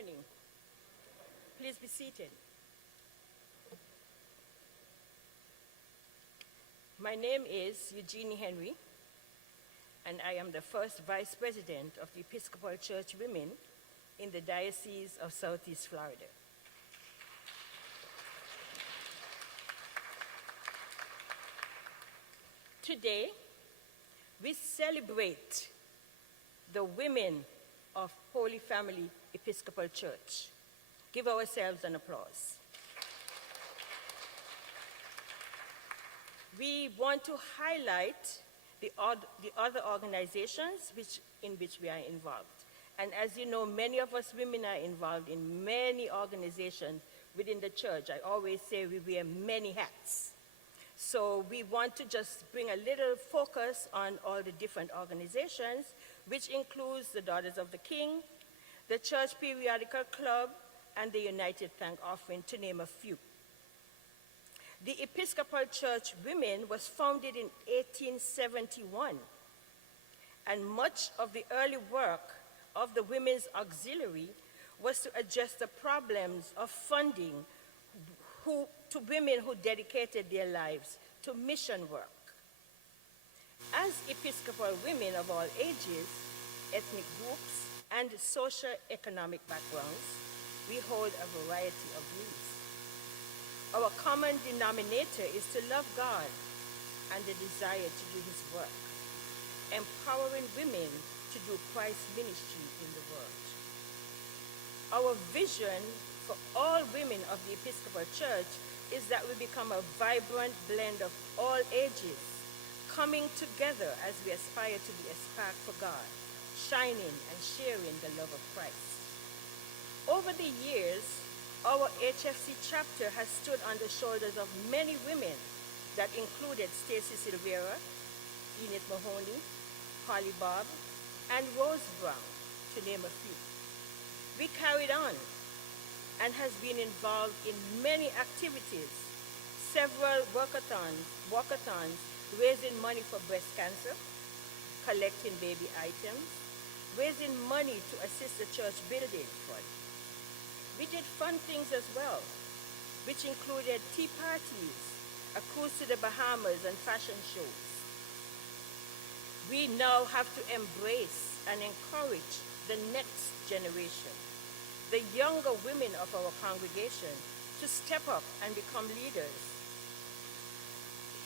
morning. Please be seated. My name is Eugenie Henry, and I am the first Vice President of the Episcopal Church Women in the Diocese of Southeast Florida. Today, we celebrate the women of Holy Family Episcopal Church. Give ourselves an applause. We want to highlight the other organizations in which we are involved. And as you know, many of us women are involved in many organizations within the church. I always say we wear many hats. So we want to just bring a little focus on all the different organizations, which includes the Daughters of the King, the Church Periodical Club, and the United Thank Offering, to name a few. The Episcopal Church Women was founded in 1871, and much of the early work of the Women's Auxiliary was to address the problems of funding to women who dedicated their lives to mission work. As Episcopal women of all ages, ethnic groups, and socio-economic backgrounds, we hold a variety of views. Our common denominator is to love God and the desire to do his work, empowering women to do Christ's ministry in the world. Our vision for all women of the Episcopal Church is that we become a vibrant blend of all ages, coming together as we aspire to be a spark for God, shining and sharing the love of Christ. Over the years, our HFC chapter has stood on the shoulders of many women that included Stacy Silvera, Enid Mahoney, Holly Bob, and Rose Brown, to name a few. We carried on and has been involved in many activities, several walkathons, raising money for breast cancer, collecting baby items, raising money to assist the church building fund. We did fun things as well, which included tea parties, a cruise to the Bahamas, and fashion shows. We now have to embrace and encourage the next generation, the younger women of our congregation, to step up and become leaders.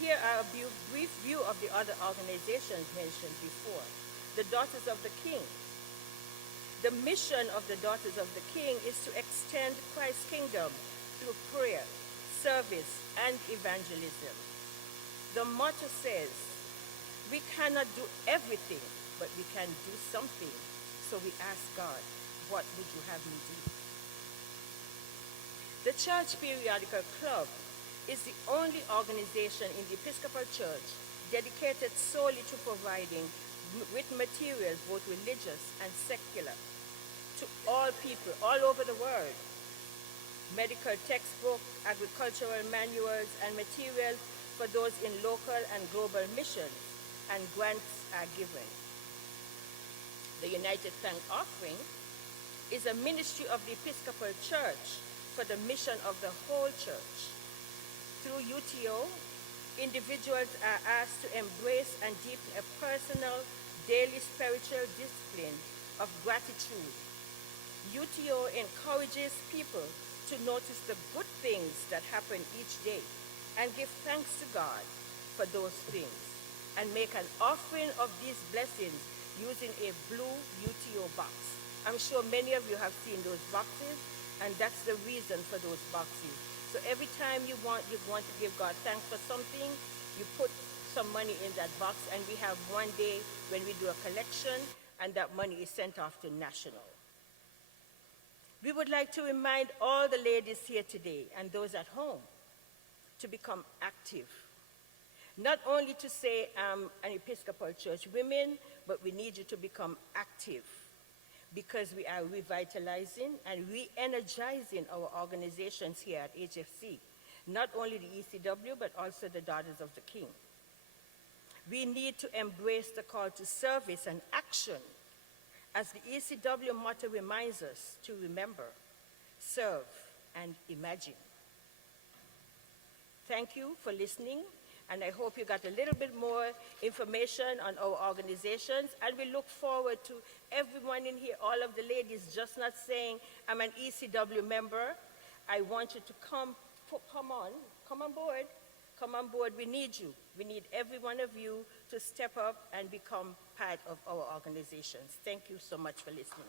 Here are a brief view of the other organizations mentioned before. The Daughters of the King. The mission of the Daughters of the King is to extend Christ's kingdom through prayer, service, and evangelism. The motto says, we cannot do everything, but we can do something. So we ask God, what would you have me do? The Church Periodical Club is the only organization in the Episcopal Church dedicated solely to providing with materials, both religious and secular, to all people all over the world. Medical textbooks, agricultural manuals, and materials for those in local and global missions, and grants are given. The United Thank Offering is a ministry of the Episcopal Church for the mission of the whole church. Through UTO, individuals are asked to embrace and deepen a personal, daily spiritual discipline of gratitude. UTO encourages people to notice the good things that happen each day and give thanks to God for those things, and make an offering of these blessings using a blue UTO box. I'm sure many of you have seen those boxes, and that's the reason for those boxes. So every time you want to give God thanks for something, you put some money in that box, and we have one day when we do a collection, and that money is sent off to national. We would like to remind all the ladies here today and those at home to become active. Not only to say an Episcopal Church women, but we need you to become active, because we are revitalizing and re-energizing our organizations here at HFC, not only the ECW, but also the Daughters of the King. We need to embrace the call to service and action As the ECW motto reminds us to remember, serve, and imagine. Thank you for listening, and I hope you got a little bit more information on our organizations, and we look forward to everyone in here, all of the ladies, just not saying, I'm an ECW member. I want you to come on board, we need you. We need every one of you to step up and become part of our organizations. Thank you so much for listening.